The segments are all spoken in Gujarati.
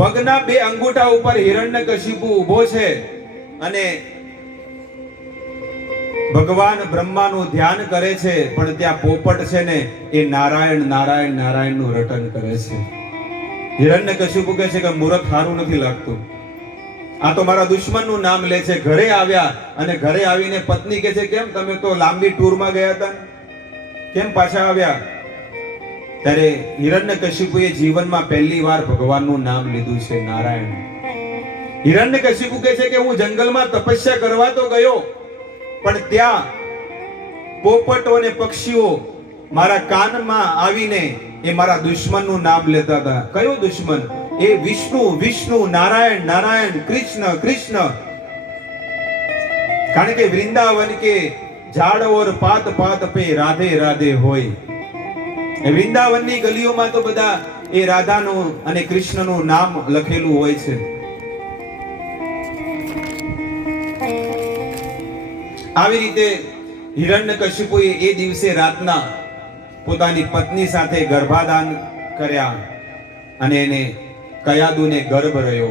પગના બે અંગૂઠા ઉપર હિરણ્યકશિપુ ઊભો છે અને ભગવાન બ્રહ્માનું ધ્યાન કરે છે, પણ ત્યાં પોપટ છે ને એ નારાયણ નારાયણ નારાયણ નું રટન કરે છે. હિરણ્યકશિપુ કહે છે કે મુહૂર્ત સારું નથી લાગતું, આ તો મારા દુશ્મનનું નામ લે છે. ઘરે આવ્યા અને ઘરે આવીને પત્ની કહે છે કેમ તમે તો લાંબી ટૂરમાં ગયા હતા, કેમ પાછા આવ્યા? ત્યારે હિરણ્યકશિપુએ જીવનમાં પહેલી વાર ભગવાનનું નામ લીધું છે, નારાયણ. હિરણ્યકશિપુ કહે છે કે હું જંગલમાં તપસ્યા કરવા તો ગયો, પણ ત્યાં પોપટો અને પક્ષીઓ મારા કાનમાં આવીને એ મારા દુશ્મનનું નામ લેતા હતા. કયો દુશ્મન? એ વિષ્ણુ વિષ્ણુ, નારાયણ નારાયણ, કૃષ્ણ કૃષ્ણ. કારણ કે વૃંદાવન કે ઝાડ ઓર પાત પાત પે રાધે રાધે હોય. એ વૃંદાવનની ગલીઓમાં તો બધા એ રાધાનું અને કૃષ્ણનું નામ લખેલું હોય છે. આવી રીતે હિરણ્યકશિપુએ એ દિવસે રાતના પોતાની પત્ની સાથે ગર્ભાધાન કર્યા અને એને કયાદુને ગર્ભ રહ્યો,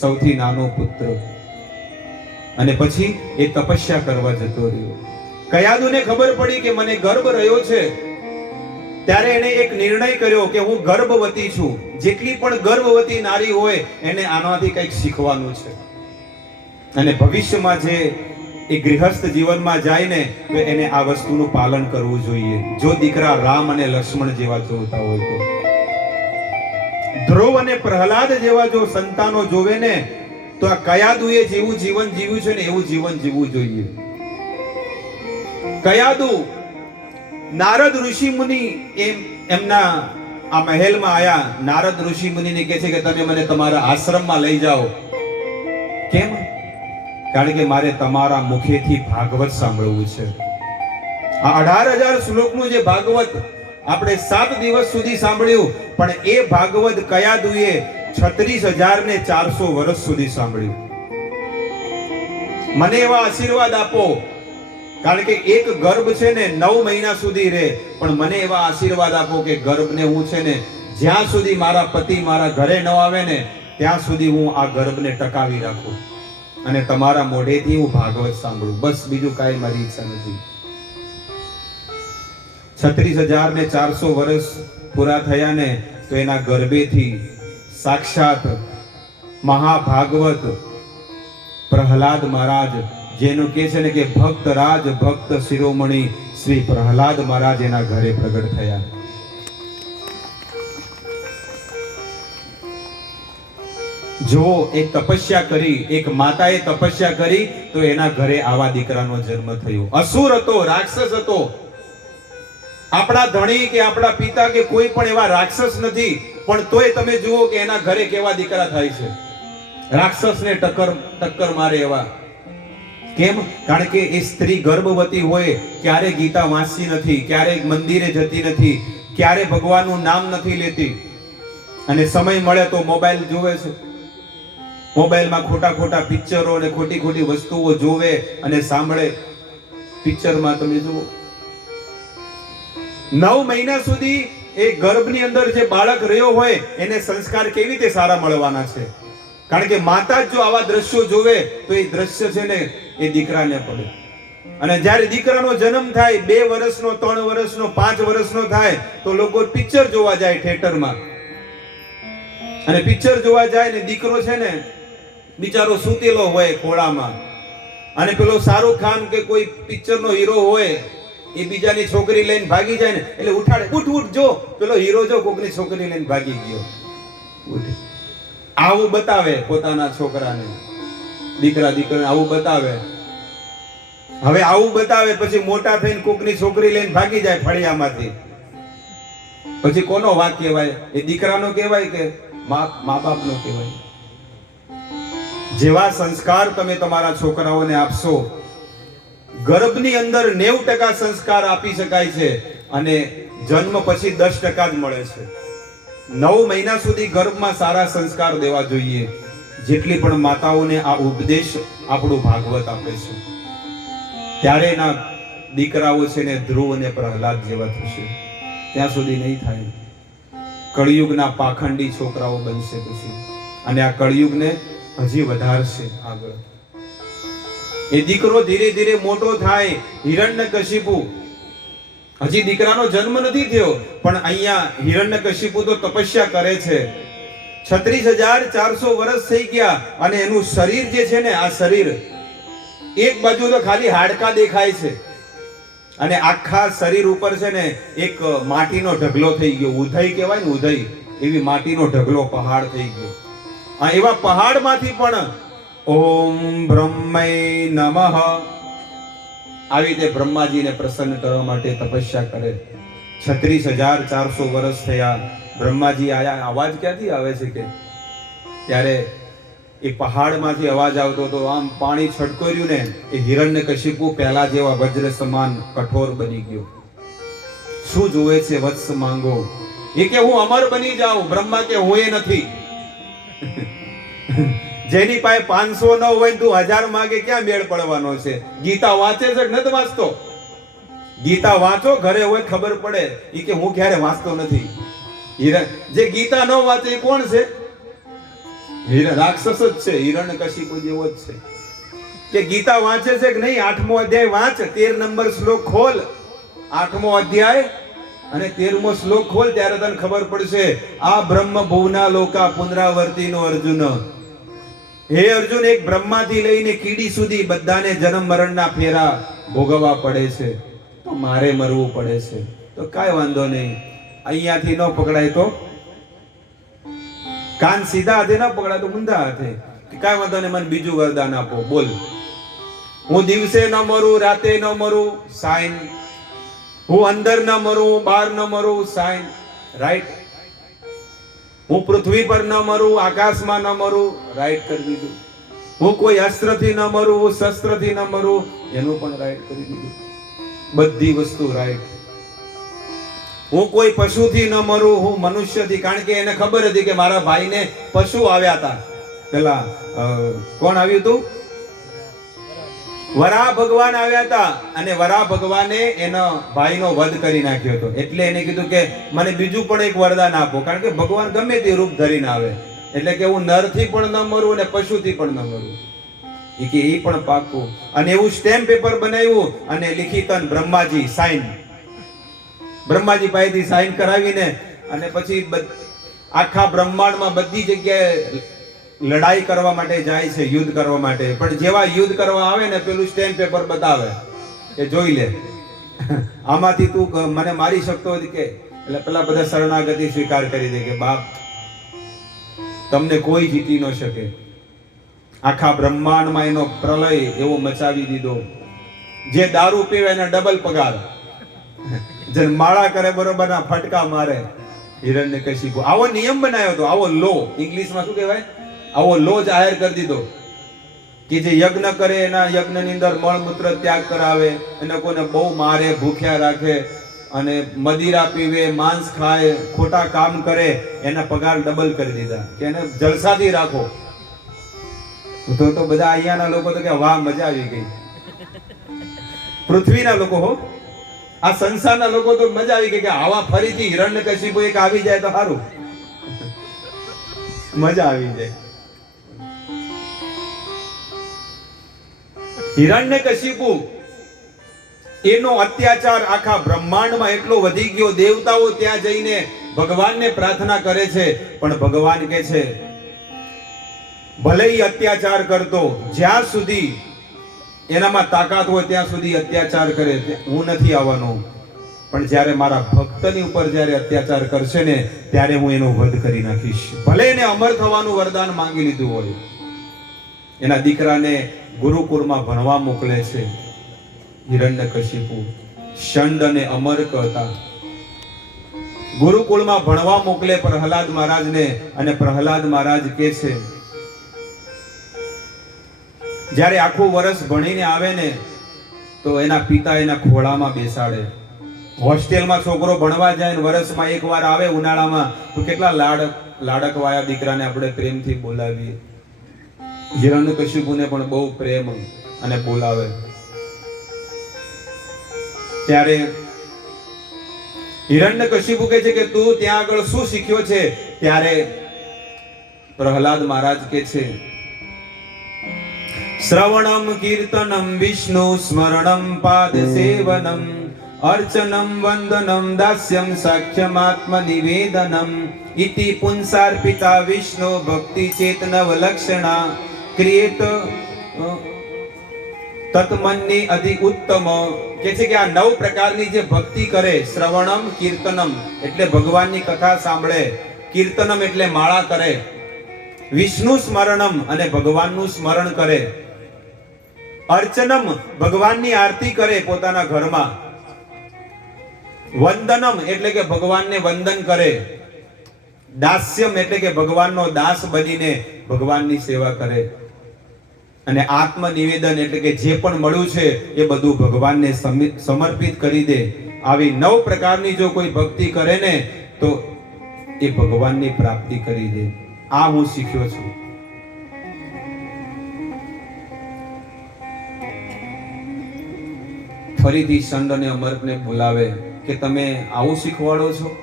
સૌથી નાનો પુત્ર. અને પછી એ તપસ્યા કરવા જતો રહ્યો. કયાદુને ખબર પડી કે મને ગર્ભ રહ્યો છે, ત્યારે એને એક નિર્ણય કર્યો કે હું ગર્ભવતી છું. જેટલી પણ ગર્ભવતી નારી હોય એને આનાથી કંઈક શીખવાનું છે, અને ભવિષ્યમાં જે એ ગૃહસ્થ જીવનમાં જાય ને તો એને આ વસ્તુનું પાલન કરવું જોઈએ. જો દીકરા રામ અને લક્ષ્મણ જેવા જોતા હોય તો, ધ્રુવ અને પ્રહલાદ જેવા જો સંતાનો જોવે ને તો આ કયાદુએ જેવું જીવન જીવ્યું છે ને એવું જીવન જીવવું જોઈએ. કયાદુ નારદ ઋષિ મુનિ એમના આ મહેલમાં આયા. નારદ ઋષિ મુનિને કહે છે કે તમે મને તમારા આશ્રમમાં લઈ જાઓ. કેમ? કારણ કે મારે તમારા મુખેથી ભાગવત સાંભળવું છે. આ 18,000 શ્લોકનું જે ભાગવત આપણે 7 દિવસ સુધી સાંભળ્યું, પણ એ ભાગવત કયાદુએ 36,400 વર્ષ સુધી સાંભળ્યું. મને એવા આશીર્વાદ આપો, કારણ કે એક ગર્ભ છે ને 9 મહિના સુધી રહે, પણ મને એવા આશીર્વાદ આપો કે ગર્ભને હું છે ને જ્યાં સુધી મારા પતિ મારા ઘરે ન આવે ને ત્યાં સુધી હું આ ગર્ભને ટકાવી રાખું અને તમારા મોઢેથી હું ભાગવત સાંભળું. બસ બીજું કાંઈ મારી ઈચ્છા નથી. 36,400 વર્ષ પૂરા થયા ને તો એના ગર્ભેથી સાક્ષાત મહાભાગવત પ્રહલાદ મહારાજ, જેનું કહે છે ને કે ભક્ત રાજ ભક્ત શિરોમણી શ્રી પ્રહલાદ મહારાજ એના ઘરે પ્રગટ થયા. જો એક તપસ્યા કરી, એક માતાએ તપસ્યા કરી તો એના ઘરે આવા દીકરાનો જન્મ થયો. અસુર હતો, રાક્ષસ હતો. આપણા ધણી કે આપણા પિતા કે કોઈ પણ એવા રાક્ષસ નથી, પણ તોય તમે જુઓ કે એના ઘરે કેવા દીકરા થાય છે. રાક્ષસને ટક્કર મારે એવા. કેમ? કારણ કે એ સ્ત્રી ગર્ભવતી હોય, ક્યારે ગીતા વાંચતી નથી, ક્યારે મંદિરે જતી નથી, ક્યારે ભગવાનનું નામ નથી લેતી, અને સમય મળે તો મોબાઈલ જોવે છે. મોબાઈલમાં ખોટા પિક્ચરો અને ખોટી વસ્તુઓ જોવે અને સાંભળે. પિક્ચરમાં તમે જુઓ 9 મહિના સુધી એ ગર્ભની અંદર જે બાળક રહ્યો હોય એને સંસ્કાર કેવી રીતે સારા મળવાના છે? કારણ કે માતા જ જો આવા દ્રશ્યો જોવે તો એ દ્રશ્ય છે ને એ દીકરાને પડે. અને જ્યારે દીકરાનો જન્મ થાય 2 વર્ષનો, 3 વર્ષનો, 5 વર્ષનો થાય તો લોકો પિક્ચર જોવા જાય થિયેટરમાં. અને પિક્ચર જોવા જાય ને દીકરો છે ને બિચારો સૂતેલો હોય ખોળામાં, અને પેલો શાહરુખ ખાન કે કોઈ પિક્ચરનો હીરો હોય એ બીજાની છોકરી લઈને ભાગી જાય ને એટલે ઉઠાડે, ઉઠ જો પેલો હીરો જો કોકની છોકરી લઈને ભાગી ગયો. આવું બતાવે પોતાના છોકરાને, દીકરાને આવું બતાવે. હવે આવું બતાવે પછી મોટા થઈને કોકની છોકરી લઈને ભાગી જાય ફળિયામાંથી, પછી કોનો વાક કહેવાય? એ દીકરાનો કહેવાય કે મા બાપનો કહેવાય? જેવા સંસ્કાર તમે તમારા છોકરાઓને આપશો, ગર્ભની અંદર 90% સંસ્કાર આપી શકાય છે અને જન્મ પછી 10% જ મળે છે. 9 મહિના સુધી ગર્ભમાં સારા સંસ્કાર દેવા જોઈએ. જેટલી પણ માતાઓને આ ઉપદેશ આપણું ભાગવત આપે છે, ત્યારે એના દીકરાઓ છે ને ધ્રુવ અને પ્રહલાદ જેવા થશે. ત્યાં સુધી નહીં થાય. કળિયુગના પાખંડી છોકરાઓ બનશે પછી, અને આ કળિયુગને હજી વધારશે આગળ. એ દીકરો ધીરે ધીરે મોટો થાય, હિરણ્યકશિપુ. હજી દીકરાનો જન્મ નથી થયો, પણ અહીંયા હિરણ્યકશિપુ તો તપસ્યા કરે છે. 36,400 વર્ષ થઈ ગયા, અને એનું શરીર જે છે ને, આ શરીર એક બાજુ તો ખાલી હાડકા દેખાય છે, અને આખા શરીર ઉપર છે ને એક માટીનો ઢગલો થઈ ગયો. ઉધઈ કહેવાય ને, ઉધઈ, એવી માટીનો ઢગલો પહાડ થઈ ગયો. આ એવા પહાડમાંથી પણ ઓમ બ્રહ્મૈ નમઃ આવી રીતે બ્રહ્માજીને પ્રસન્ન કરવા માટે તપસ્યા કરે. 36,400 વર્ષ થયા, બ્રહ્માજી આયા. અવાજ ક્યાંથી આવે છે કે ત્યારે એ પહાડમાંથી અવાજ આવતો હતો. આમ પાણી છટકોર્યું ને, એ હિરણ્યકશિપુ પહેલા જેવા વજ્ર સમાન કઠોર બની ગયો. શું જોવે છે વત્સ માંગો? એ કે હું અમર બની જાઉં. બ્રહ્મા કે હું એ નથી. જેની પાસે 500 ન હોય તું 1000 માંગે, ક્યાં મેળ પડવાનો છે? ગીતા વાંચે છે કે નથી વાંચતો? ગીતા વાંચો, ઘરે હોય ખબર પડે. એ કે હું ક્યારે વાંચતો નથી. જે ગીતા ન વાંચે એ કોણ છે? રાક્ષસ જ છે, હિરણ્યકશિપુ જેવો જ છે. કે ગીતા વાંચે છે કે નહીં? 8મો અધ્યાય વાંચ, 13 નંબર શ્લોક ખોલ. 8મો અધ્યાય અને 13મો શ્લોક ખોલ, ત્યારે તને ખબર પડશે. આ બ્રહ્મ ભુવના લોકા પુનરાવર્તિનો અર્જુન. હે અર્જુન, એક બ્રહ્માથી લઈને કીડી સુધી બધાને જન્મ મરણના ફેરા ભોગવવા પડે છે, તો મારે મરવું પડે છે. તો કાંઈ વાંધો નહીં, અહીંયાથી ન પકડાય તો કાન સીધા હાથે ન પકડાય તો ઊંધા હાથે. કાંઈ વાંધો નહીં, મને બીજું વરદાન આપો. બોલ. હું દિવસે ન મરું, રાતે ન મરું, સાઈન. હું અંદર ન મરું, બહાર ન મરું, સાઈન. રાઈટ. હું પૃથ્વી પર ન મરું, આકાશમાં ન મરું, રાઈટ કરી દીધું. હું કોઈ અસ્ત્રથી ન મરું, હું શસ્ત્રથી ન મરું, એનું પણ રાઈટ કરી દીધું. બધી વસ્તુ રાઈટ. હું કોઈ પશુથી ન મરું, હું મનુષ્યથી. કારણ કે એને ખબર હતી કે મારા ભાઈને પશુ આવ્યા હતા. પેલા કોણ આવ્યું હતું? વરાહ ભગવાન આવ્યા હતા, અને વરાહ ભગવાને એનો ભાઈનો વધ કરી નાખ્યો હતો. એટલે એને કીધું કે મને બીજું પણ એક વરદાન આપો. કારણ કે ભગવાન ગમે તે રૂપ ધરીને આવે. એટલે કે હું નરથી પણ ન મરું અને પશુથી પણ ન મરું. એ કે એ પણ પાકું. અને એવું સ્ટેમ્પ પેપર બનાવ્યું અને લિખિતન બ્રહ્માજી સાઈન. બ્રહ્માજી પાસેથી સાઈન કરાવીને અને પછી આખા બ્રહ્માંડમાં બધી જગ્યાએ લડાઈ કરવા માટે જાય છે, યુદ્ધ કરવા માટે. પણ જેવા યુદ્ધ કરવા આવે ને, પેલું સ્ટેમ્પ પેપર બતાવે કે જોઈ લે, આમાંથી તું મને મારી શકતો હતી કે? એટલે પેલા બધા શરણાગતિ સ્વીકાર કરી દે કે બાપ, તમને કોઈ જીતી ન શકે. આખા બ્રહ્માંડમાં એનો પ્રલય એવો મચાવી દીધો. જે દારૂ પીવે એને ડબલ પગાર, જે માળા કરે બરોબરના ફટકા મારે. હિરણ્યકશિપુ આવો નિયમ બનાવ્યો હતો, આવો લો. ઇંગ્લિશમાં શું કહેવાય? આવો લો જાહેર કરી દીધો કે જે યજ્ઞ કરે એના યજ્ઞની અંદર મળમૂત્ર ત્યાગ કરાવે, એને કોઈને બહુ મારે, ભૂખ્યા રાખે, અને મદિરા પીવે, માંસ ખાય, ખોટા કામ કરે, એના પગાર ડબલ કરી દીધા કે એને જલસાથી રાખો. તો બધા અહીંયાના લોકો તો કે વાહ, મજા આવી ગઈ. પૃથ્વીના લોકો હો, આ સંસારના લોકો તો મજા આવી ગઈ કે આવા ફરીથી હિરણ્યકશિપુ એક આવી જાય તો સારું, મજા આવી જાય. હિરણ્યકશિપુ એનો અત્યાચાર આખા બ્રહ્માંડમાં એટલો વધી ગયો. દેવતાઓ ત્યાં જઈને ભગવાનને પ્રાર્થના કરે છે, પણ ભગવાન કહે છે ભલે અત્યાચાર કરતો, જ્યાં સુધી એનામાં તાકાત હોય ત્યાં સુધી અત્યાચાર કરે, હું નથી આવવાનો. પણ જ્યારે મારા ભક્તની ઉપર જ્યારે અત્યાચાર કરશે ને, ત્યારે હું એનો વધ કરી નાખીશ. ભલે એને અમર થવાનું વરદાન માંગી લીધું હોય. એના દીકરાને ગુરુકુળમાં ભણવા મોકલે છે હિરણ્યકશિપુ. શંડ અને અમર હતા. ગુરુકુળમાં ભણવા મોકલે પ્રહલાદ મહારાજને, અને પ્રહલાદ મહારાજ કહે છે જ્યારે આખું વર્ષ ભણીને આવે ને, તો એના પિતા એના ખોળામાં બેસાડે. હોસ્ટેલમાં છોકરો ભણવા જાય ને વર્ષમાં એકવાર આવે ઉનાળામાં, તો કેટલા લાડકવાયા દીકરાને આપણે પ્રેમથી બોલાવીએ. હિરણ્યકશિપુને પણ બહુ પ્રેમ અને બોલાવે. ત્યારે હિરણ્યકશિપુ કહે છે કે તું ત્યાં આગળ શું શીખ્યો છે? ત્યારે પ્રહલાદ મહારાજ કે છે, શ્રવણમ કીર્તનમ વિષ્ણુ સ્મરણમ પાદ સેવનમ અર્ચનમ વંદનમ દાસ્યમ સાખ્યમાત્મ નિવેદનમ ઇતિ પુંસાર્પિતા વિષ્ણુ ભક્તિ ચેતનવ લક્ષણા ક્રિએત તત્મન્ની અધિ ઉત્તમ. કે છે કે આ 9 પ્રકારની જે ભક્તિ કરે, શ્રવણમ કીર્તનમ એટલે ભગવાનની કથા સાંભળે, કીર્તનમ એટલે માળા કરે, વિષ્ણુ સ્મરણમ અને ભગવાનનું સ્મરણ કરે, અર્ચનમ ભગવાનની આરતી કરે પોતાના ઘરમાં, વંદનમ એટલે કે ભગવાનને વંદન કરે, દાસ્યમ એટલે કે ભગવાનનો દાસ બનીને ભગવાનની સેવા કરે, અને આત્મનિવેદન એટલે કે જે પણ મળ્યું છે એ બધું ભગવાનને સમર્પિત કરી દે. આવી 9 પ્રકારની જો કોઈ ભક્તિ કરે ને તો એ ભગવાનની પ્રાપ્તિ કરી દે. આ હું શીખ્યો છું. ફરીથી સંત અને અમરને બોલાવે કે તમે આવું શીખવાડો છો?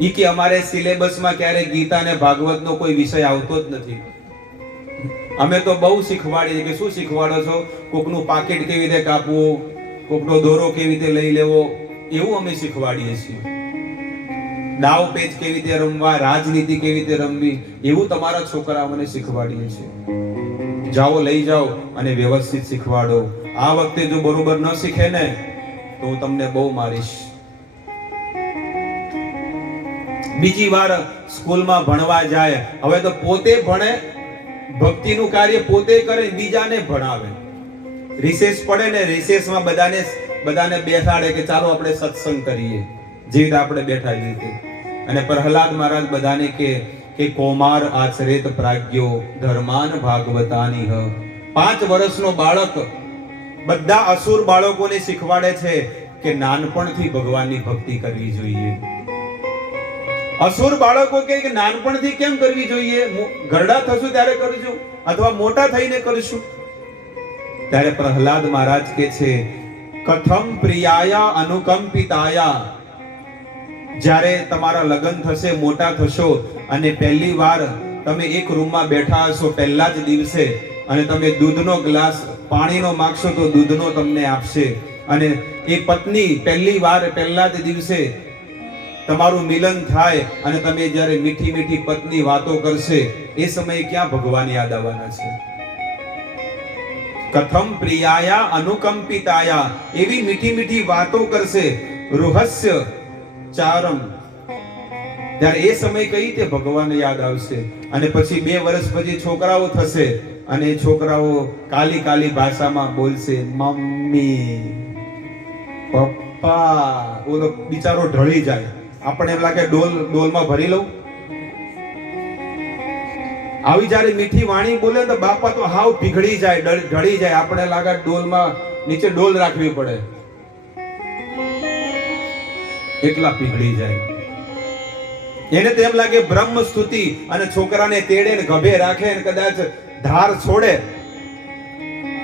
ઈ કે અમારે સિલેબસમાં ક્યારે ગીતા અને ભાગવતનો કોઈ વિષય આવતો જ નથી. અમે તો બહુ શીખવાડીએ કે શું શીખવાડો છો? કોકનું પાકીટ કેવી રીતે કાપવું, કોકનો દોરો કેવી રીતે લઈ લેવો, એવું અમે શીખવાડીએ છીએ. દાવ પેચ કેવી રીતે રમવા, રાજનીતિ કેવી રીતે રમવી, એવું તમારા છોકરાઓને શીખવાડીએ છીએ. જાઓ, લઈ જાઓ અને વ્યવસ્થિત શીખવાડો. આ વખતે જો બરોબર ન શીખે ને તો હું તમને બહુ મારીશ. બીજી વાર સ્કૂલમાં ભણવા જાય, હવે તો પોતે ભણે, ભક્તિનું કાર્ય પોતે કરે, બીજાને ભણાવે. રિસેસ પડે ને, રિસેસમાં બધાને બેસાડે કે ચાલો આપણે સત્સંગ કરીએ, જે રીતે આપણે બેઠા એ રીતે. અને પ્રહલાદ મહારાજ બધાને કે કૌમાર આચરેત પ્રાજ્ઞો ધર્માન ભાગવતાની હ. 5 વર્ષનો બાળક બધા અસુર બાળકોને શીખવાડે છે કે નાનપણથી ભગવાનની ભક્તિ કરવી જોઈએ. અસુર બાળકો કે નાનપણથી કેમ કરવી જોઈએ? ઘરડા થશું ત્યારે કરશું અથવા મોટા થઈને કરશું? ત્યારે પ્રહલાદ મહારાજ કે છે, કથમ પ્રિયાયા અનુકંપિતાયા. જ્યારે તમારા લગ્ન થશે, મોટા થશો અને પહેલી વાર તમે એક રૂમમાં બેઠા હશો પહેલા જ દિવસે, અને તમે દૂધનો ગ્લાસ પાણીનો માંગશો તો દૂધનો તમને આપશે, અને એ પત્ની પહેલી વાર પહેલા જ દિવસે તમારું મિલન થાય અને તમે જ્યારે મીઠી મીઠી પત્ની વાતો કરશે, એ સમયે ક્યાં ભગવાન યાદ આવવાના છે? કથમ પ્રિયાયા અનુકંપિતાયા, એવી મીઠી મીઠી વાતો કરશે, રહસ્ય ચારમ, ત્યારે એ સમય કઈ રીતે ભગવાન યાદ આવશે? અને પછી 2 વર્ષ પછી છોકરાઓ થશે અને છોકરાઓ કાલી કાલી ભાષામાં બોલશે, મમ્મી, પપ્પા. ઓલો બિચારો ઢળી જાય. આપણે એમ લાગે ડોલમાં ભરી લઉં. આવી જ્યારે મીઠી વાણી બોલે તો બાપા તો હાવ પીઘળી જાય, ઢળી જાય. આપણે લાગે ડોલમાં નીચે ડોલ રાખવી પડે, એટલા પીઘળી જાય. એને તો એમ લાગે બ્રહ્મ સ્તુતિ, અને છોકરાને તેડે ને ગભે રાખે ને કદાચ ધાર છોડે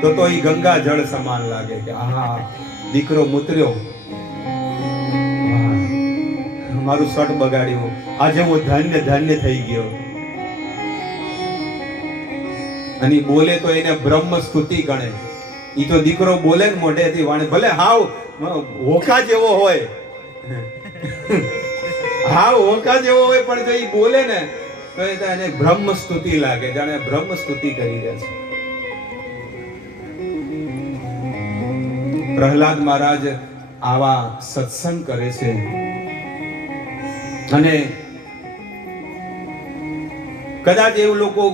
તો એ ગંગા જળ સમાન લાગે કે આહા, દીકરો મુતર્યો, મારું શટ બગાડ્યું, આજે હું ધન્ય ધન્ય થઈ ગયો. અને બોલે તો એને બ્રહ્મ સ્તુતિ ગણે. ઈ તો દીકરો બોલે ને મોઢેથી વાણે, ભલે હાવ હોકા જેવો હોય, હાવ હોકા જેવો હોય, પણ જો ઈ બોલે ને તો એને બ્રહ્મ સ્તુતિ લાગે, જાણે બ્રહ્મ સ્તુતિ કરી રહ્યા છે. પ્રહલાદ મહારાજ આવા સત્સંગ કરે છે. અને કદાચ એવું લોકો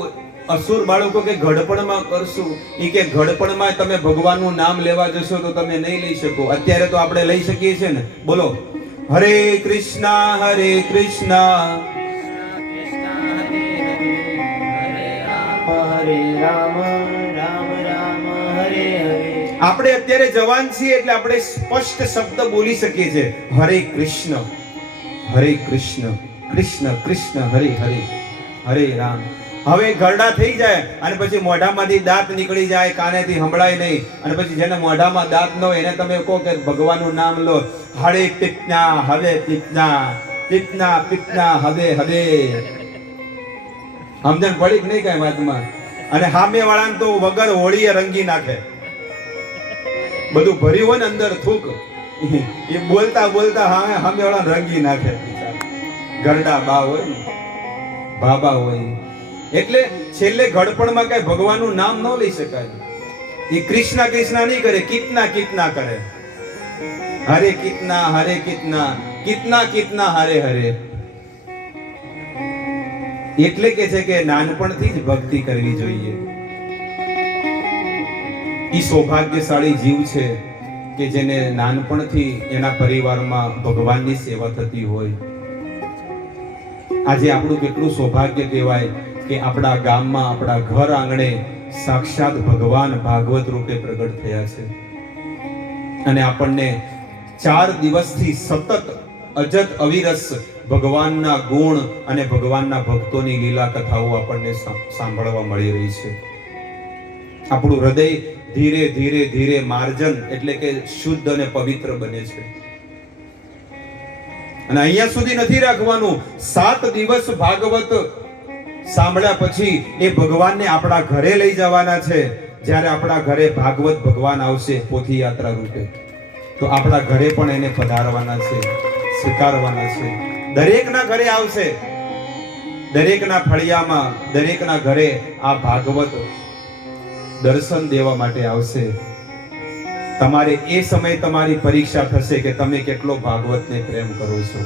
અસુર બાળકો કે ઘડપણમાં કરશું, એ કે ઘડપણમાં તમે ભગવાનનું નામ લેવા જશો તો તમે નહીં લઈ શકો. અત્યારે તો આપણે લઈ શકીએ છીએ ને. બોલો, હરે કૃષ્ણ હરે કૃષ્ણ હરે રામ રામ રામ હરે હરે. આપણે અત્યારે જવાન છીએ એટલે આપણે સ્પષ્ટ શબ્દ બોલી શકીએ છીએ, હરે કૃષ્ણ કૃષ્ણ કૃષ્ણ હરે હરે, હરે રામ હવે ગરડા થઈ જાય અને પછી મોઢામાંથી દાંત નીકળી જાય, કાનેથી સંભળાય નહીં, અને પછી જેને મોઢામાં દાંત ન હોય એને તમે કહો કે ભગવાનનું નામ લો, હરે પિત્ના હવે પિત્ના, પિત્ના પિત્ના હવે હવે. સમજણ પડી કે નહીં કઈ વાતમાં? અને સામે વાળાને તો વગર હોળીએ રંગી નાખે, બધું ભર્યું હોય ને અંદર થૂક, એ બોલતા બોલતા સામે વાળાને રંગી નાખે. ગરડા બા હોય ને, બાબા હોય, એટલે છેલ્લે ઘડપણમાં કઈ ભગવાનનું નામ ન લઈ શકાય. એ કૃષ્ણ કૃષ્ણ નહીં કરે, કિતના કિતના કરે. હરે કિતના હરે કિતના, કિતના કિતના હરે હરે. એટલે કે છે કે નાનપણથી જ ભક્તિ કરવી જોઈએ. ઈ સૌભાગ્યશાળી જીવ છે કે જેને નાનપણથી એના પરિવારમાં ભગવાનની સેવા થતી હોય. આજે આપણું કેટલું સૌભાગ્ય કહેવાય કે આપણા ગામમાં, આપણા ઘર આંગણે સાક્ષાત ભગવાન ભાગવત રૂપે પ્રગટ થયા છે. અને આપણને 4 દિવસથી સતત અજત અવિરસ ભગવાનના ગુણ અને ભગવાનના ભક્તોની લીલા કથાઓ આપણને સાંભળવા મળી રહી છે. આપણું હૃદય ધીરે ધીરે ધીરે માર્જન એટલે કે શુદ્ધ અને પવિત્ર બને છે. અને અહીંયા સુધી નથી રાખવાનું. 7 દિવસ ભાગવત સાંભળ્યા પછી એ ભગવાનને આપણા ઘરે લઈ જવાના છે. જ્યારે આપણા ઘરે ભાગવત ભગવાન આવશે પોથી યાત્રા રૂપે, તો આપણા ઘરે પણ એને પધારવાના છે, સ્વીકારવાના છે. દરેકના ઘરે આવશે, દરેકના ફળિયામાં, દરેકના ઘરે આ ભાગવત દર્શન દેવા માટે આવશે. તમારે એ સમય તમારી પરીક્ષા થશે કે તમે કેટલો ભાગવતને પ્રેમ કરો છો.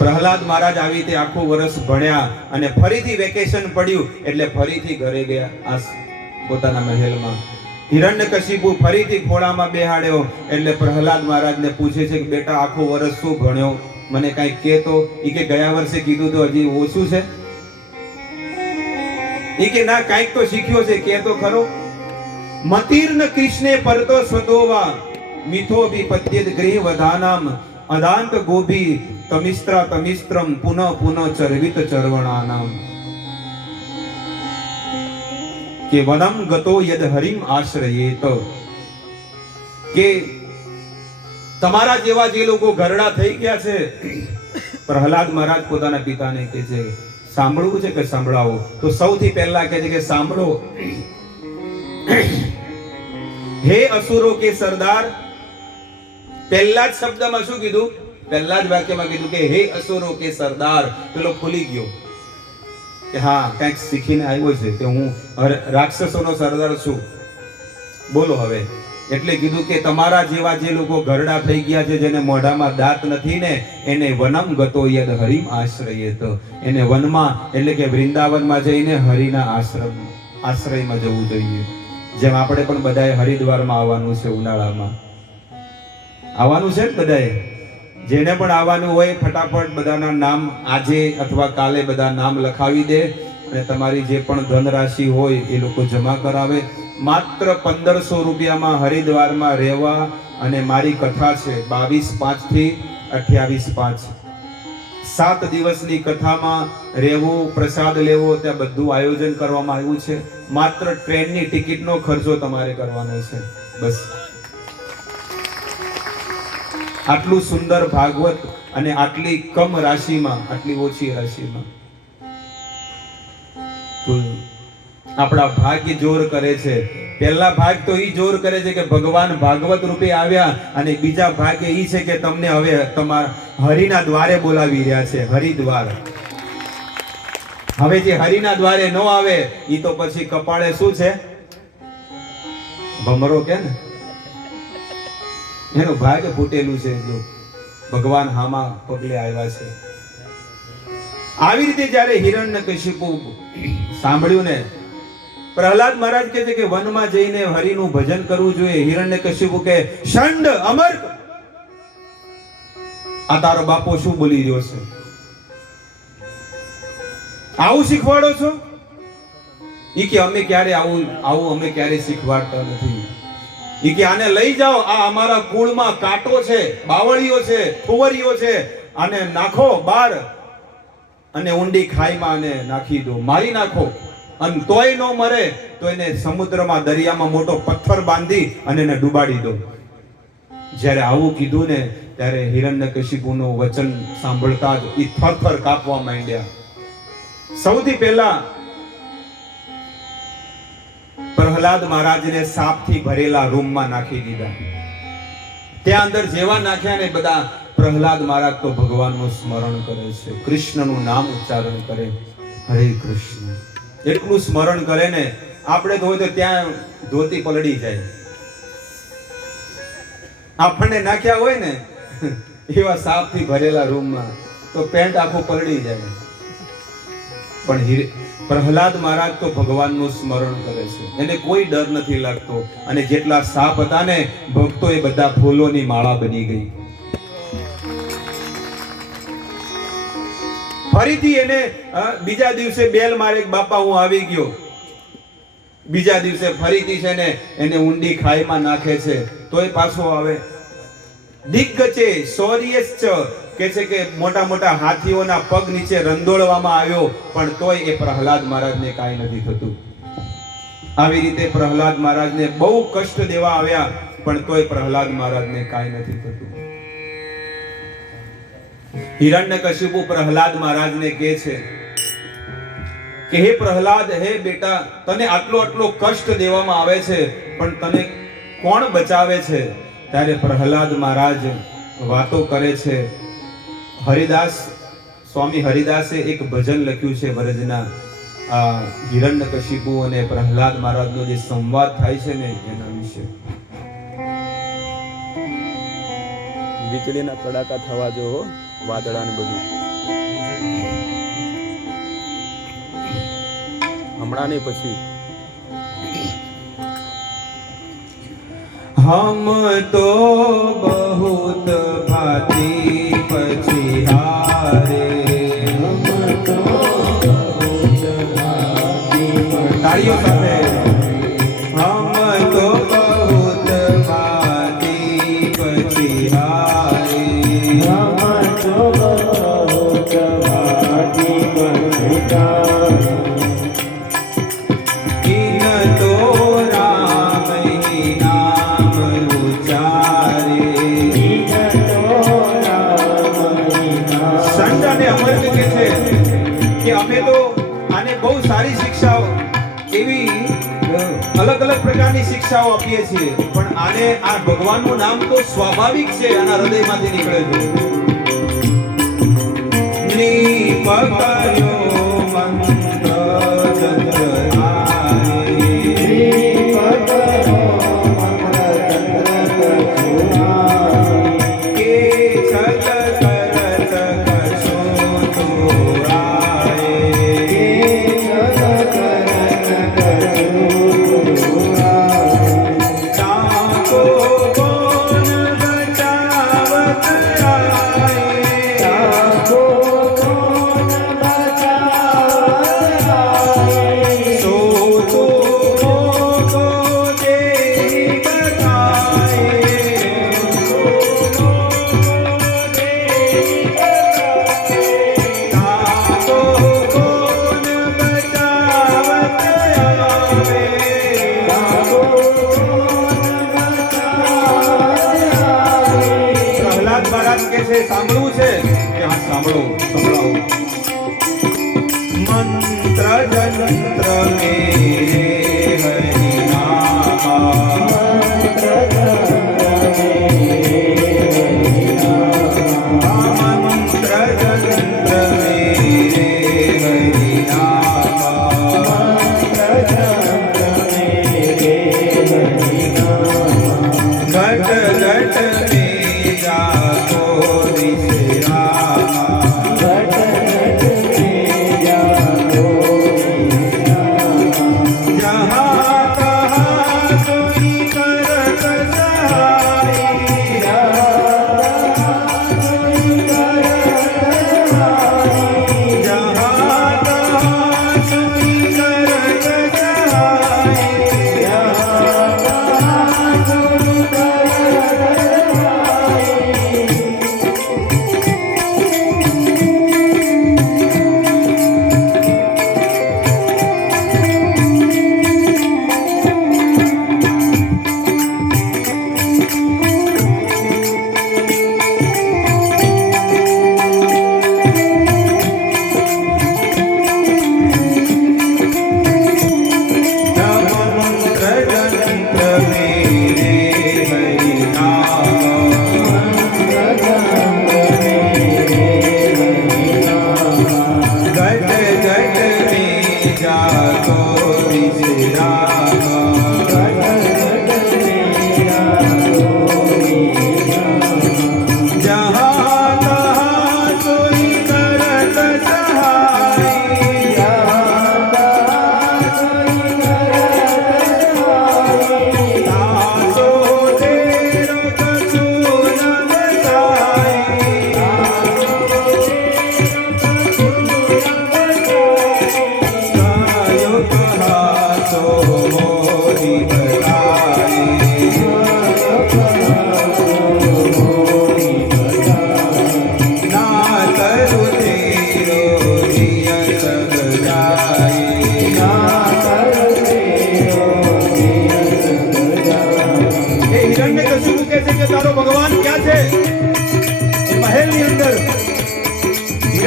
પ્રહલાદ મહારાજ આવી રીતે આખું વર્ષ ભણ્યા અને ફરીથી વેકેશન પડ્યું એટલે ફરીથી ઘરે ગયા આ પોતાના મહેલમાં. હિરણ્યકશિપુ ફરીથી ખોળામાં બેહાડ્યો એટલે પ્રહલાદ મહારાજને પૂછે છે કે બેટા આખું વર્ષ શું ભણ્યો, મને કઈ કે તો. ઈ કે ગયા વર્ષે કીધું તો હજી ઓછું છે. ઈ કે ના, કઈક તો શીખ્યો છે, કે તો ખરો. મતીર્ન કૃષ્ણે પરતો સ્વતોવા મિથો વિપત્યેત ગૃહ વધાનામ અદાંત ગોભી તમિસ્ત્રા તમિસ્ત્રમ પુનઃ પુનઃ ચરવિત ચરવણાનામ. કે વનમ ગતો યદ હરિમ આશ્રયેત. કે તમારા જેવા જે લોકો ઘરડા થઈ ગયા છે, પ્રહલાદ મહારાજ પોતાના પિતાને કહે છે સાંભળવું છે કે સંભળાવો? તો સૌથી પહેલા કહે છે કે સાંભળો. હે અસુરો કે સરદાર. પહેલા જ શબ્દમાં શું કીધું? પહેલા જ વાક્યમાં કીધું કે હે અસુરો કે સરદાર. પેલો ખુલી ગયો કે હા કંઈક શીખીને આવ્યો છે કે હું રાક્ષસોનો સરદાર છું. બોલો હવે. એટલે કીધું કે તમારા જેવા જે લોકો ઘરડા થઈ ગયા છે, જેને મોઢામાં દાંત નથી ને, એને વનમ ગતો યદ હરિમ આશ્રયેત. એને વનમાં એટલે કે વૃંદાવનમાં જઈને હરિના આશ્રયમાં જવું જોઈએ. જેમ આપણે પણ બધાએ હરિદ્વારમાં આવવાનું છે, ઉનાળામાં આવવાનું છે ને બધાએ. જેને પણ આવવાનું હોય ફટાફટ બધાના નામ આજે અથવા કાલે બધા નામ લખાવી દે અને તમારી જે પણ ધનરાશિ હોય એ લોકો જમા કરાવે. માત્ર 1500 રૂપિયામાં હરિદ્વારમાં રહેવા અને મારી કથા છે 22/5 થી 28/5. 7 દિવસની કથામાં રહેવું, પ્રસાદ લેવો, ત્યાં બધું આયોજન કરવામાં આવ્યું છે. માત્ર ટ્રેનની ટિકિટનો ખર્ચો તમારે કરવાનો છે બસ. આટલું સુંદર ભાગવત અને આટલી કમ રાશિમાં, આટલી ઓછી રાશિમાં. આપણા ભાગ્ય જોર કરે છે. પહેલા ભાગ તો ઈ જોર કરે છે કે ભગવાન ભાગવત રૂપે આવ્યા, અને બીજા ભાગ્ય ઈ છે કે તમને હવે તમારા હરિના દ્વારે બોલાવી રહ્યા છે. હરિદ્વાર. હવે જે હરિના દ્વારે ન આવે ઈ તો પછી કપાળે શું છે? ભમરો કે ને, એનું ભાગ્ય ફૂટેલું છે. જો ભગવાન હામાં પગલે આવ્યા છે. આવી રીતે જ્યારે હિરણ્યકશિપુ સાંભળ્યું ને, પ્રહલાદ મહારાજ કહે છે કે વનમાં જઈને હરિનું ભજન કરવું જોઈએ. હિરણ્યકશિપુ કે ષંડ અમર્ક, આ તારો બાપો શું બોલી રહ્યો છે? આવું શીખવાડો છો? ઈ કે અમે ક્યારે આવું અમે ક્યારે શીખવાડતા નથી. ઈ કે આને લઈ જાઓ, આ અમારા કુળમાં કાંટો છે, બાવળીઓ છે, ફુવરીઓ છે, આને નાખો બહાર અને ઊંડી ખાઈમાં એને નાખી દો, મારી નાખો, અને તોય ન મરે તો એને સમુદ્રમાં દરિયામાં મોટો પથ્થર બાંધી અને એને ડૂબાડી દો. જ્યારે આવું કીધું ને ત્યારે હિરણ્યકશિપુનું વચન સાંભળતા જ એ થરથર કાપવા માંડ્યા. સૌથી પહેલા પ્રહલાદ મહારાજને સાપથી ભરેલા રૂમમાં નાખી દીધા. ત્યાં અંદર જેવા નાખ્યા ને બધા પ્રહલાદ મહારાજ તો ભગવાનનું સ્મરણ કરે છે, કૃષ્ણનું નામ ઉચ્ચારણ કરે, હરે કૃષ્ણ એટલું સ્મરણ કરે ને આપણે તો હોય તો ત્યાં ધોતી પલળી જાય. આપણને નાખ્યા હોય ને એવા સાપથી ભરેલા રૂમમાં તો પેન્ટ આખું પલળી જાય. પણ પ્રહલાદ મહારાજ તો ભગવાનનું સ્મરણ કરે છે, એને કોઈ ડર નથી લાગતો. અને જેટલા સાપ હતા ને ભક્તો એ બધા ફૂલોની માળા બની ગઈ. ફરીથી એને બીજા દિવસે બેલ મારે, બાપા હું આવી ગયો. બીજા દિવસે ફરીથી છે ને એને ઊંડી ખાઈમાં નાખે છે તોય પાછો આવે. દિગ્ગજે શૌર્યશ્ચ કે છે કે મોટા મોટા હાથીઓના પગ નીચે રંદોળવામાં આવ્યો પણ તોય એ પ્રહલાદ મહારાજને કાંઈ નથી થતું. આવી રીતે પ્રહલાદ મહારાજને બહુ કષ્ટ દેવા આવ્યા પણ તોય પ્રહલાદ મહારાજને કાંઈ નથી થતું. હિરણ્યકશિપુ પ્રહલાદ મહારાજને કહે છે કે હે પ્રહલાદ, હે બેટા, તને આટલો આટલો કષ્ટ દેવામાં આવે છે પણ તને કોણ બચાવે છે? ત્યારે પ્રહલાદ મહારાજ વાતો કરે છે. હરિદાસ સ્વામી હરિદાસે એક ભજન લખ્યું છે વ્રજના. આ હિરણ્યકશિપુ અને પ્રહલાદ મહારાજનો જે સંવાદ થાય છે ને એના વિશે. વીજળીના કડાકા થવા જો વાદળા ને બધું હમણાં નહીં પછી. हम तो बहुत भांति पछिहारे, हम तो बहुत भांति तालियों સાથે हम तो बहुत भांति पछिहारे, हम तो बहुत भांति पछिहारे, इन तो राम ही नाम उचारे, इन तो राम ही नाम. સંત અને અમૃત કહે છે કે અમે તો આને બહુ સારી શિક્ષાઓ, એવી અલગ અલગ પ્રકારની શિક્ષાઓ આપીએ છીએ પણ આને આ ભગવાનનું નામ તો સ્વાભાવિક છે, આના હૃદયમાંથી નીકળે છે. નિપકયો મંત્ર જંતરારે, નિપકયો મંત્ર જંતરારે, કે છત કરત કછો તુરાય, કે છત કરત કછો તુરાય, તાકો કોન બચાવત આય, તાકો કોન બચાવત આય, સો તો મોકો દેહી બતાય, સો તો મોકો દેહી બતાય, તાકો કોન બચાવત આવે, તાકો કોન બચાવત આવે. પ્રહલાદ મહારાજ કે છે સાંભળવું છે કે હા સાંભળો, સંભળાવો. મંત્ર જંત્ર મેરે હરિ નામા, મંત્ર જંત્ર મેરે હરિ નામા, મંત્ર જંત્ર મેરે હરિ નામા, મંત્ર જંત્ર મેરે હરિ નામા, ઘટ ઘટ में जाको विश्रामा, घट घट में जाको विश्रामा, जहाँ कहाँ सोई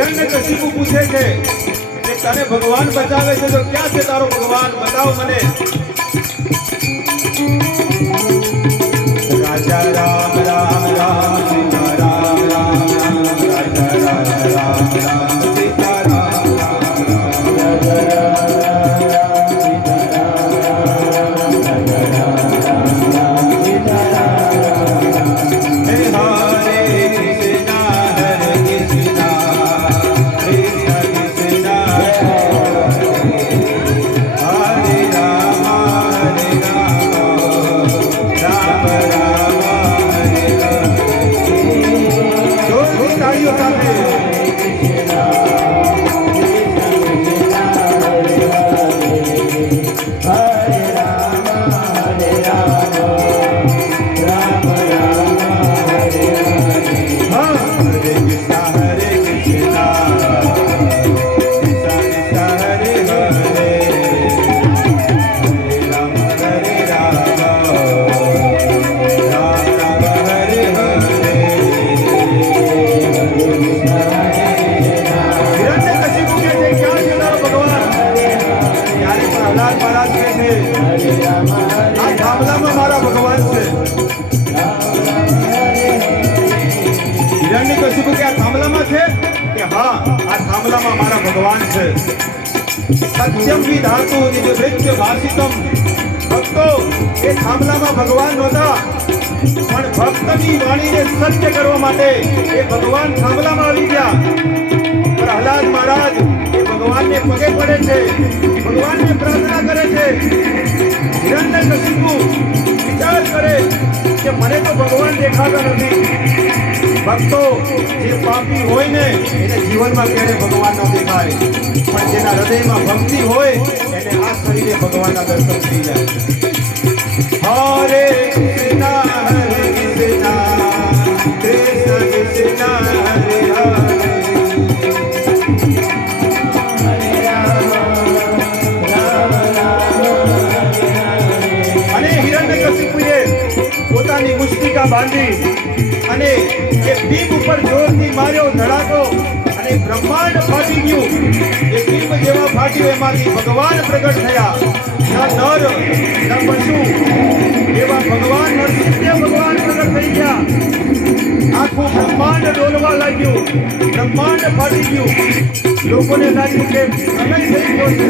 હિરણ્યકશિપુ પૂછે છે કે તને ભગવાન બચાવે છે તો ક્યાં છે તારો ભગવાન, બતાવ મને. રાજા રામ રામ રામ સીતા રામ રામ રામ, રાજા રામ રામ રામ સીતા રામ રામ રામ, રાજા રામ રામ સીતા રામ રામ, રાજા રામ રામ સીતા રામ રામ. હે હરે કૃષ્ણ હરે કૃષ્ણ કૃષ્ણ કૃષ્ણ હરે રામ રામ રામ હરે રામ. જોરથી તાળીઓ સાથે. હા, હરે કૃષ્ણ હરે કૃષ્ણ કૃષ્ણ કૃષ્ણ હરે હરે, હરે રામ રામ રામ હરે હરે. હિરણ્યકશિપુ કહે છે ક્યાં છે તારો ભગવાન? ત્યારે પ્રહલાદ મહારાજ કહે છે આ થાંભલામાં મારા ભગવાન છે. હિરણ્યકશિપુ કે આ થાંભલામાં છે કે હા, આ થાંભલામાં મારા ભગવાન છે. સત્યમ વિધાતુ નિજભૃત્ય ભાષિતમ. ભક્તો, એ થાંભલામાં ભગવાન નહોતા, પણ ભક્તની વાણીને સત્ય કરવા માટે એ ભગવાન થાંભલામાં આવી ગયા. પ્રહલાદ મહારાજ એ ભગવાનને પગે પડે છે, ભગવાનને પ્રાર્થના કરે છે. હિરણ્યકશિપુ વિચાર કરે કે મને તો ભગવાન દેખાતા નથી. ભક્તો, જે પાપી હોય ને એને જીવનમાં ક્યારે ભગવાન ન દેખાય, પણ જેના હૃદયમાં ભક્તિ હોય એને આ શરીરે ભગવાનના દર્શન થઈ જાય. હરે કૃષ્ણ હરે કૃષ્ણ કૃષ્ણ કૃષ્ણ હરે હરે. અને હિરણ્યકશિપુએ પોતાની મુષ્ટિકા બાંધી અને એ બીમ ઉપર જોરથી માર્યો ધડાકો અને બ્રહ્માંડ ફાટી ગયું. એ બીમ જેવા ફાટ્યું એમાંથી ભગવાન પ્રગટ થયા. ન નર ન પશુ એવા ભગવાન નરસિંહ ભગવાન પ્રગટ થઈ ગયા. આખું બ્રહ્માંડ ડોલવા લાગ્યું, બ્રહ્માંડ ફાટી ગયું. લોકોને લાગ્યું કે સમય થઈ ગયો છે.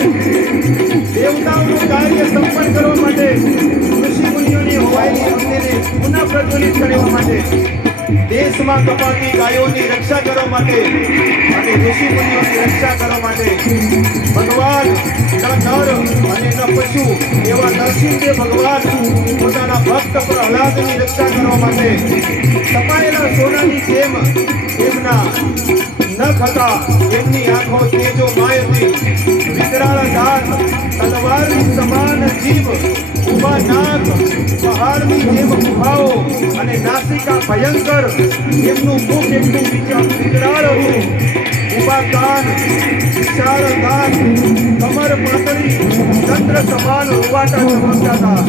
દેવતાઓનું કાર્ય સંપન્ન કરવા માટે, ઋષિ મુનિઓની હોવાયેલી અગ્નિને પુનઃ પ્રજ્વલિત કરવા માટે, દેશમાં કપાતી ગાયોની રક્ષા કરવા માટે અને ઋષિ મુનિઓની રક્ષા કરવા માટે ભગવાન ન નર અને ન પશુ એવા નરસિંહ ભગવાન પોતાના ભક્ત પ્રહલાદની રક્ષા કરવા માટે તપાયેલા સોનાની જેમ એમના નખ હતા, એમની આંખો તેજોમય હતી, વિકરાળ દાંત, તલવારની સમાન જીભ, ઊભા નાક, પહાડની જેમ ગુફાઓ અને નાસિકા ભયંકર. એમનું મુખ એટલું વિકરાળ હતું, ઊભા કાન, વિશાળ દાંત, કમર પાતળી, ચંદ્ર સમાન રૂવાટા ચમકતા હતા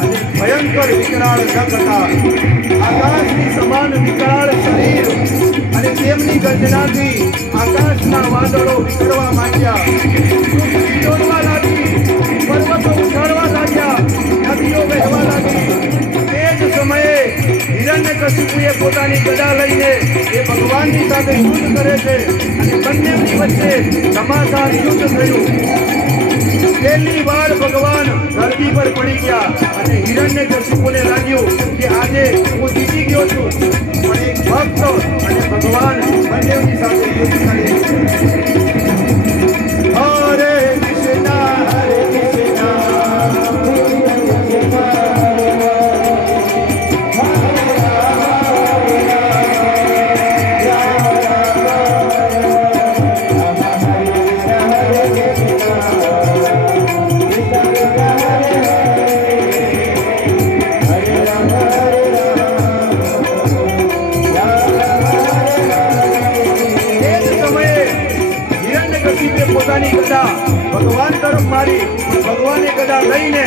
અને ભયંકર વિકરાળ નખ હતા. આકાશની સમાન વિકરાળ શરીર અને તેમની ગર્જનાથી આકાશના વાદળો વિખરવા માંડ્યા, પૃથ્વી ડોલવા લાગી, પર્વતો ઉછાળવા લાગ્યા, નદીઓ વહેવા લાગી. તે જ સમયે હિરણ્યકશિપુએ પોતાની ગદા લઈને એ ભગવાનની સાથે યુદ્ધ કરે છે અને બંનેની વચ્ચે ઘમાસાન યુદ્ધ થયું. પહેલી વાર ભગવાન ધરતી પર પડી ગયા અને હિરણ્યકશિપુને લાગ્યું કે આજે હું જીતી ગયો છું, પણ એક ભક્ત અને ભગવાન બંનેની સાથે યુદ્ધ કરે છે. હરે કૃષ્ણ હરે હિરણ્યકશિપે પોતાની ગદા ભગવાન તરફ મારી. ભગવાને ગદા લઈને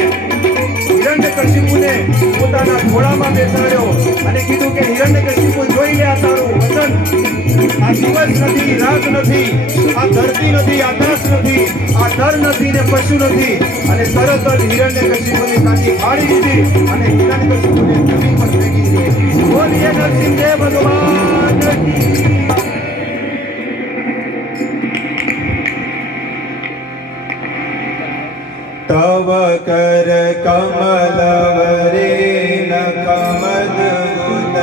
હિરણ્યકશિપુને પોતાના ઘોડામાં બેસાડ્યો અને કીધું કે હિરણ્યકશિપુ જોઈ લે આ તારું વતન. આ દિવસ નથી, રાત નથી, આ ધરતી નથી, આકાશ નથી, આ નર નથી ને પશુ નથી. અને તરત જ હિરણ્યકશિપુની કાંઠી ફાડી દીધી અને હિરણ્યકશિપુને જમીન પર ફેંકી દીધી. બોલીએ નરસિંહદેવ ભગવાન કી. તવ કર કમલ વરે નખમદ ગુદ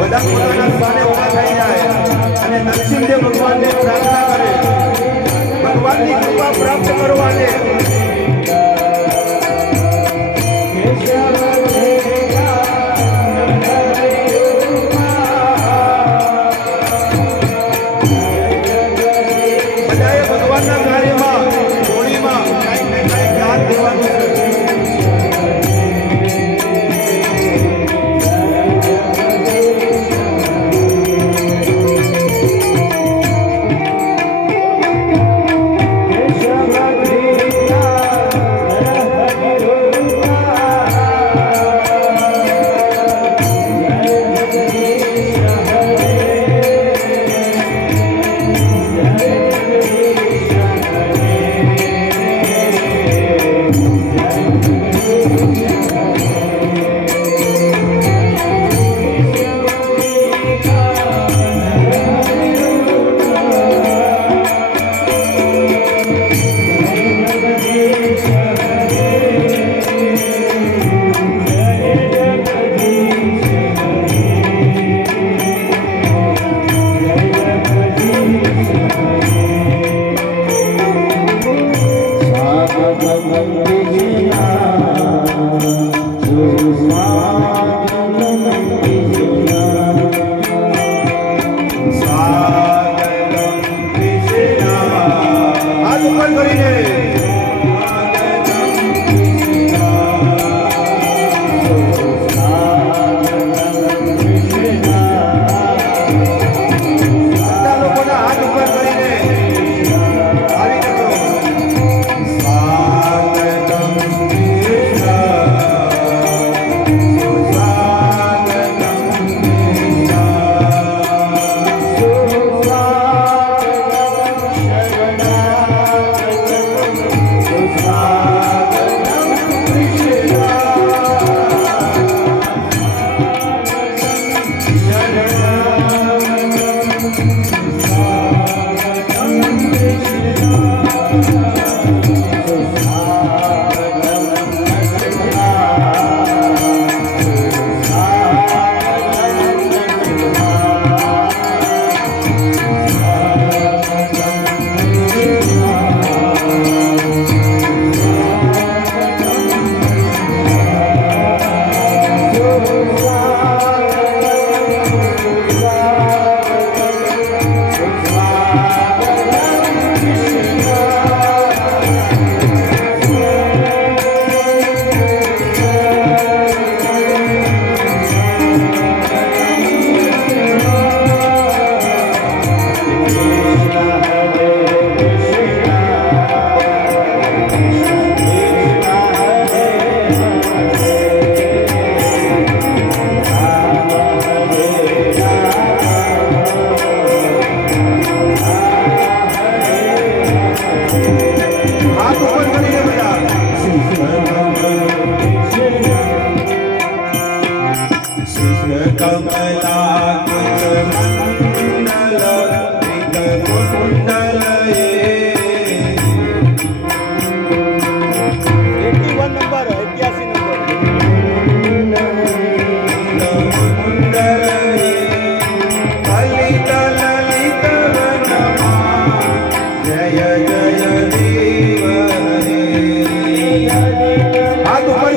બધા પોતાના સ્થાને ઊભા થઈ જાય અને નરસિંહદેવ ભગવાનને પ્રાર્થના કરે, ભગવાનની કૃપા પ્રાપ્ત કરવાને. બધાએ ભગવાનના કાર્યમાં હોળીમાં કાંઈક ને કાંઈક દાન દેવાનું છે.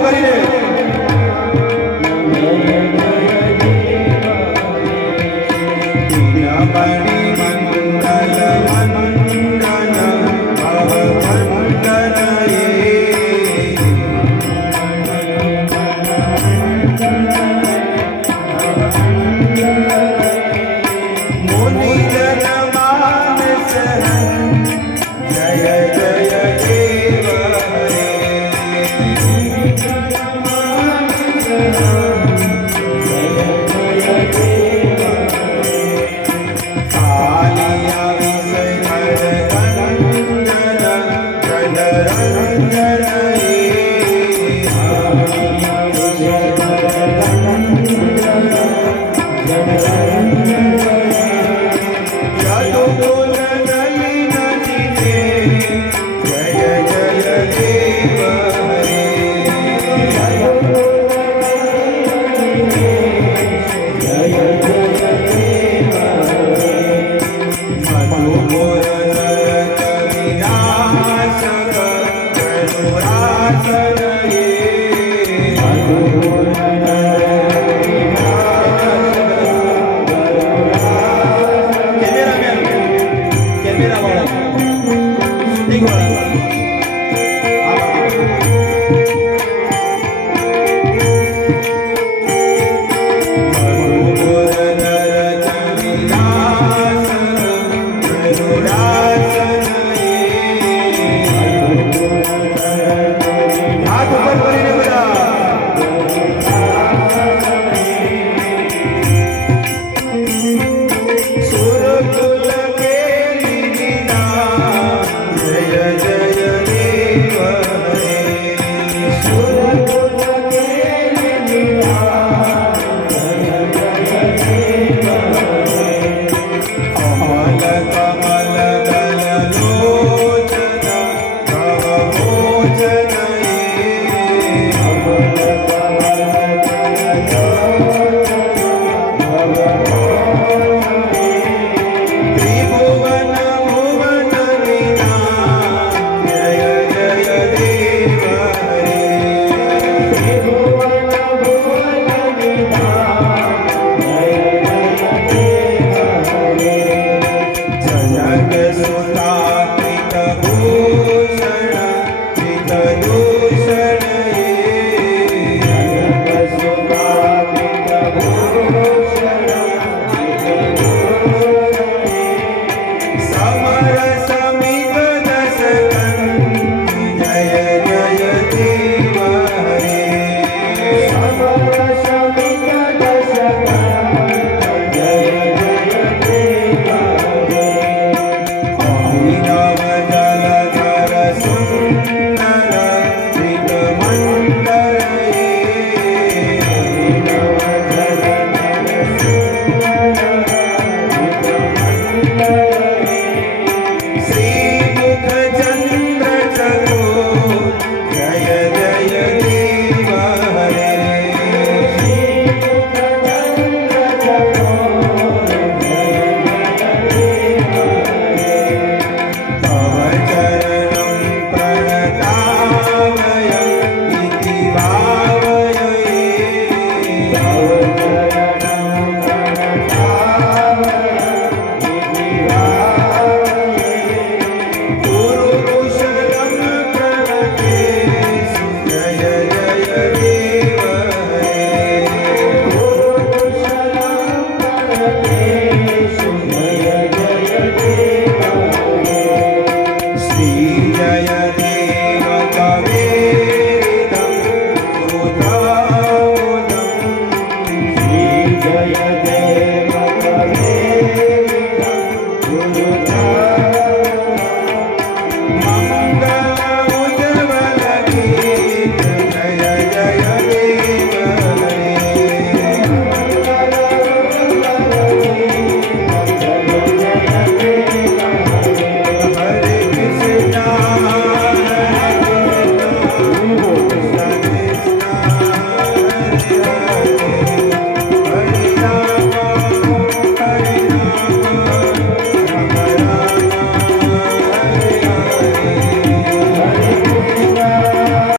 કરી દે